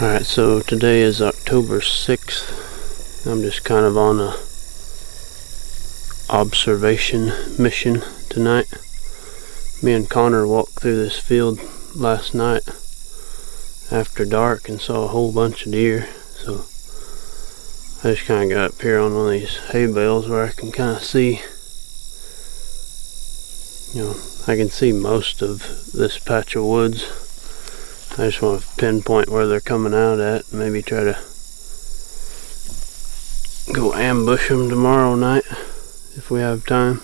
Alright, so today is October 6th. I'm just kind of on a observation mission tonight. Me and Connor walked through this field last night after dark and saw a whole bunch of deer. So I just kind of got up here on one of these hay bales where I can kind of see, I can see most of this patch of woods. I just want to pinpoint where they're coming out at and maybe try to go ambush them tomorrow night if we have time.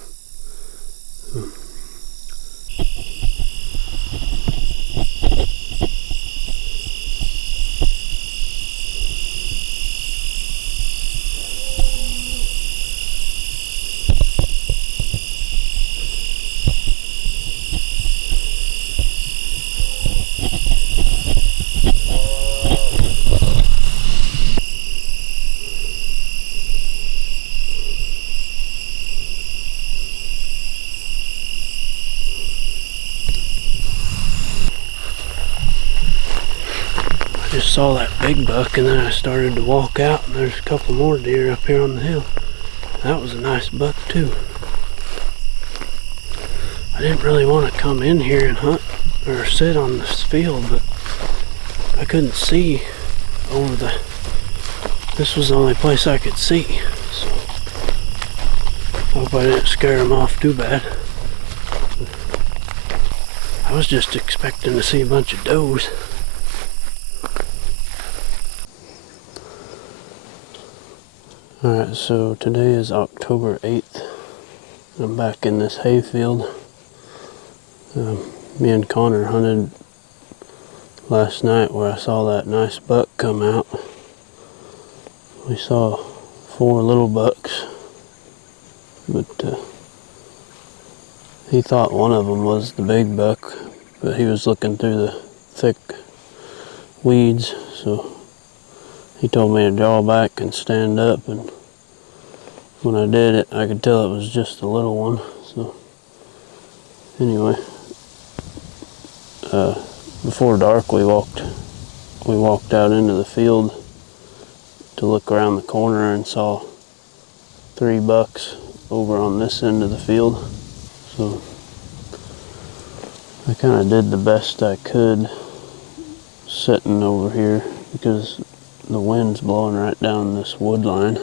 I just saw that big buck and then I started to walk out and there's a couple more deer up here on the hill. That was a nice buck too. I didn't really want to come in here and hunt or sit on this field, but I couldn't see over this was the only place I could see, so I hope I didn't scare them off too bad. I was just expecting to see a bunch of does. Alright, so today is October 8th. I'm back in this hayfield. Me and Connor hunted last night where I saw that nice buck come out. We saw 4 little bucks, but he thought one of them was the big buck, but he was looking through the thick weeds, so he told me to draw back and stand up, and when I did it, I could tell it was just a little one. So anyway, before dark we walked out into the field to look around the corner and saw 3 bucks over on this end of the field. So I kind of did the best I could sitting over here because the wind's blowing right down this wood line.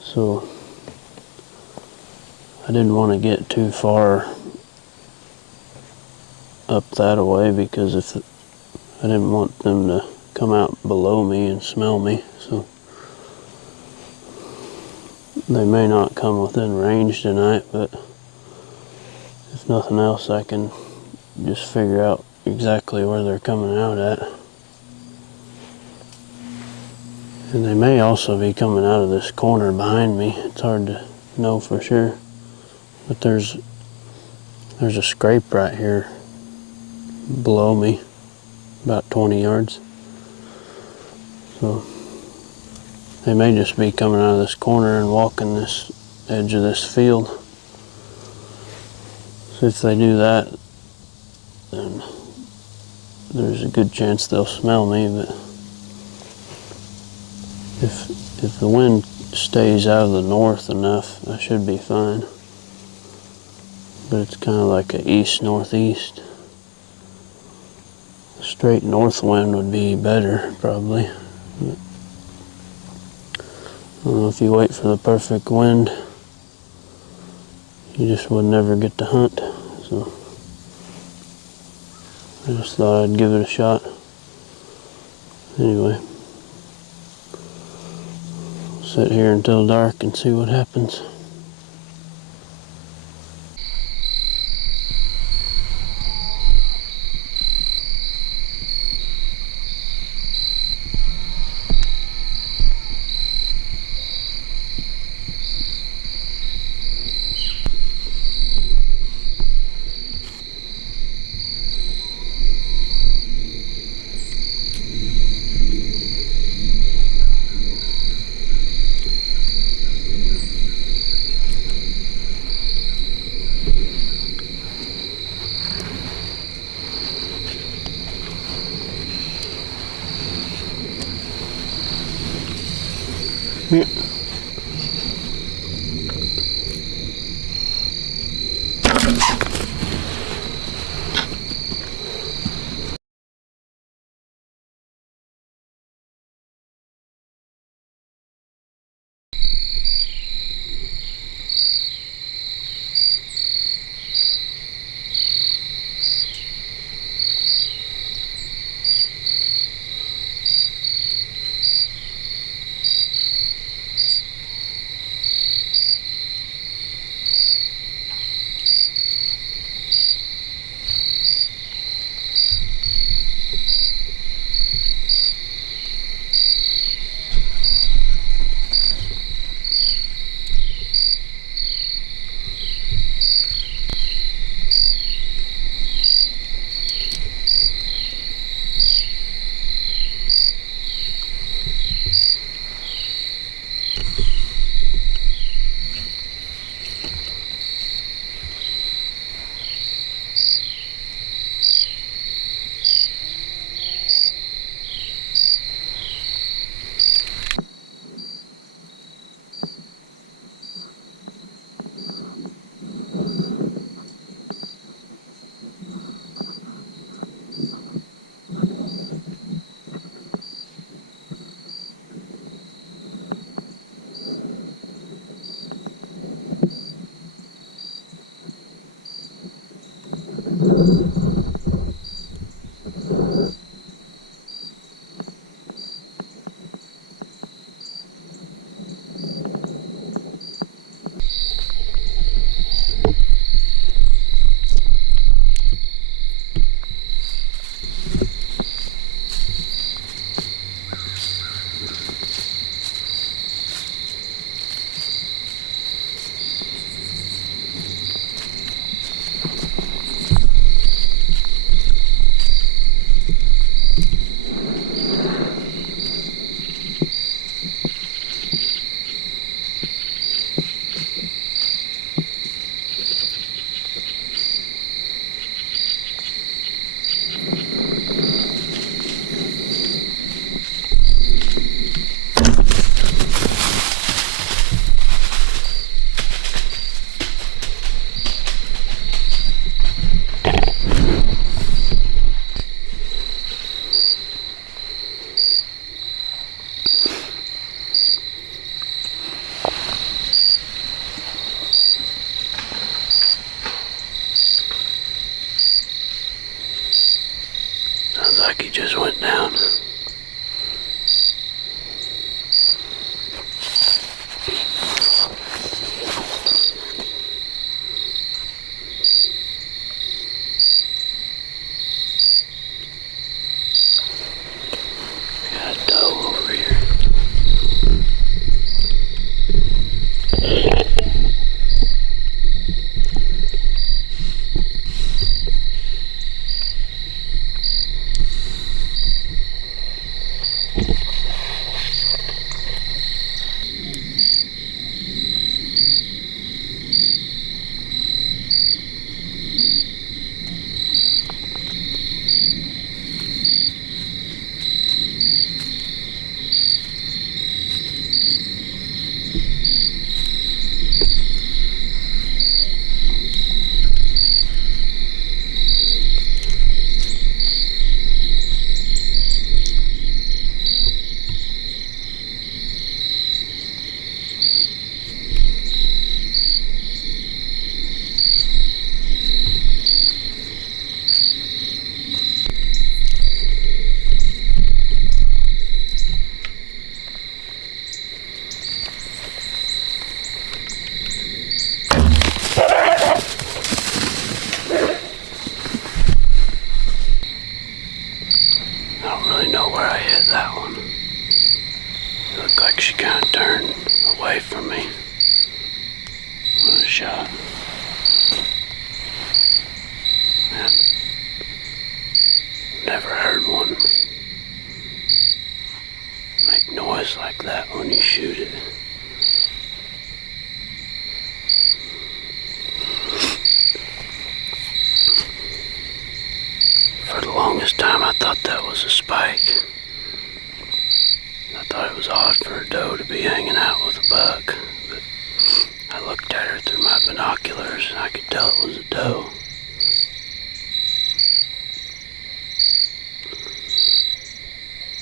So I didn't want to get too far up that way because if I didn't want them to come out below me and smell me. So they may not come within range tonight, but if nothing else I can just figure out exactly where they're coming out at. And they may also be coming out of this corner behind me. It's hard to know for sure. But there's a scrape right here below me, about 20 yards. So they may just be coming out of this corner and walking this edge of this field. So if they do that, then there's a good chance they'll smell me, but if the wind stays out of the north enough, I should be fine. But it's kind of like an east-northeast. A straight north wind would be better, probably. But I don't know, if you wait for the perfect wind, you just would never get to hunt. So I just thought I'd give it a shot. Anyway, sit here until dark and see what happens. Sounds like he just went down. Got a doe over here. I don't really know where I hit that one. It looked like she kind of turned away from me when I shot. I've never heard one make noise like that when you shoot it. For the longest time I thought that was a spike. I I thought it was odd for a doe to be hanging out with a buck, but I looked at her through my binoculars and I could tell it was a doe.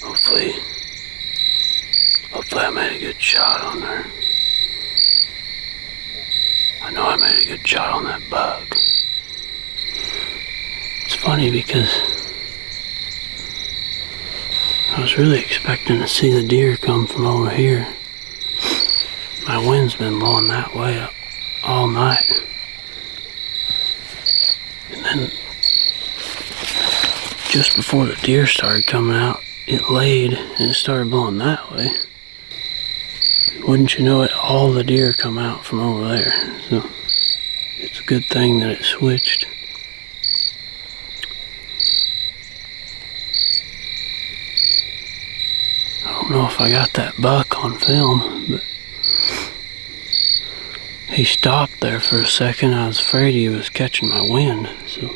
Hopefully I made a good shot on her. I know I made a good shot on that buck. It's funny because I was really expecting to see the deer come from over here. My wind's been blowing that way all night. And then just before the deer started coming out, it laid and it started blowing that way. Wouldn't you know it, all the deer come out from over there. So it's a good thing that it switched. I don't know if I got that buck on film, but he stopped there for a second. I was afraid he was catching my wind, so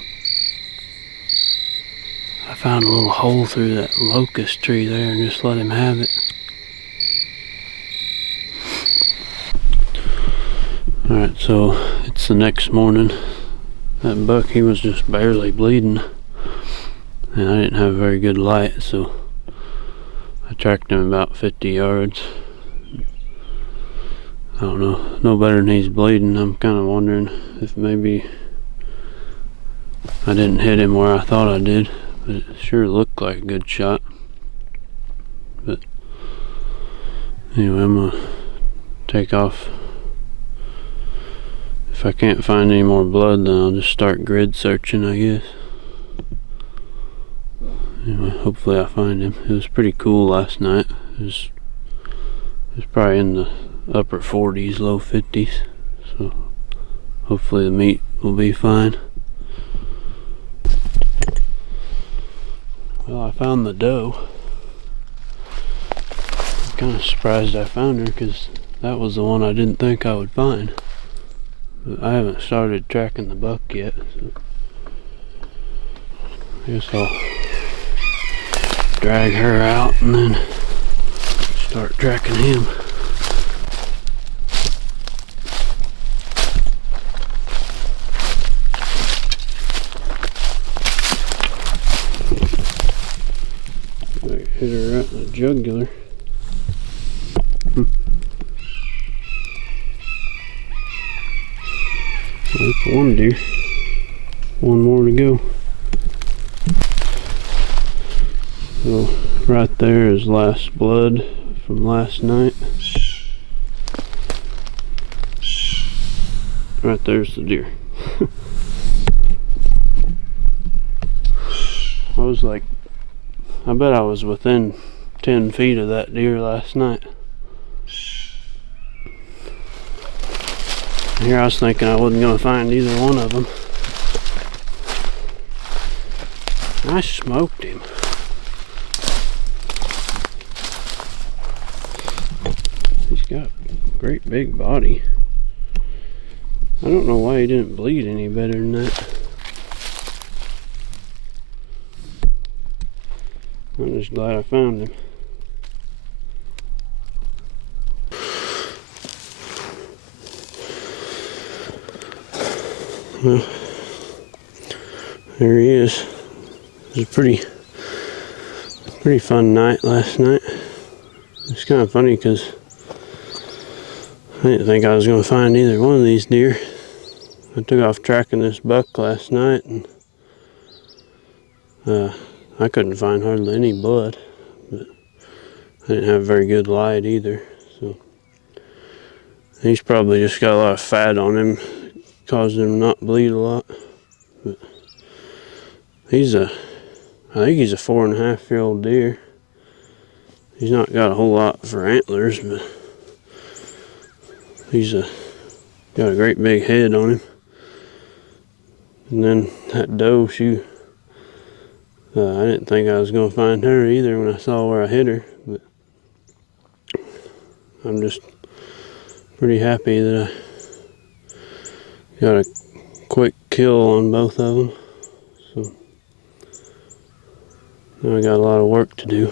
I found a little hole through that locust tree there and just let him have it. Alright, so it's the next morning. That buck, he was just barely bleeding, and I didn't have very good light, so I tracked him about 50 yards. I don't know, no better than he's bleeding. I'm kind of wondering if maybe I didn't hit him where I thought I did, but it sure looked like a good shot. But anyway, I'm gonna take off. If I can't find any more blood, then I'll just start grid searching, I guess. Anyway, hopefully I find him. It was pretty cool last night. It was probably in the upper 40s, low 50s. So hopefully the meat will be fine. Well, I found the doe. I'm kind of surprised I found her because that was the one I didn't think I would find. But I haven't started tracking the buck yet, so I guess I'll drag her out and then start tracking him. I hit her right in the jugular. That's one deer. One more to go. So right there is last blood from last night. Right there's the deer. I bet I was within 10 feet of that deer last night. Here I was thinking I wasn't going to find either one of them. I smoked him. He's got a great big body. I don't know why he didn't bleed any better than that. I'm just glad I found him. Well, there he is. It was a pretty fun night last night. It's kind of funny because I didn't think I was going to find either one of these deer. I took off tracking this buck last night and I couldn't find hardly any blood, but I didn't have very good light either, so he's probably just got a lot of fat on him, causing him not bleed a lot. But I think he's a 4.5-year-old deer. He's not got a whole lot for antlers, but he's got a great big head on him. And then that doe, I didn't think I was going to find her either when I saw where I hit her, but I'm just pretty happy that I got a quick kill on both of them. So now I got a lot of work to do.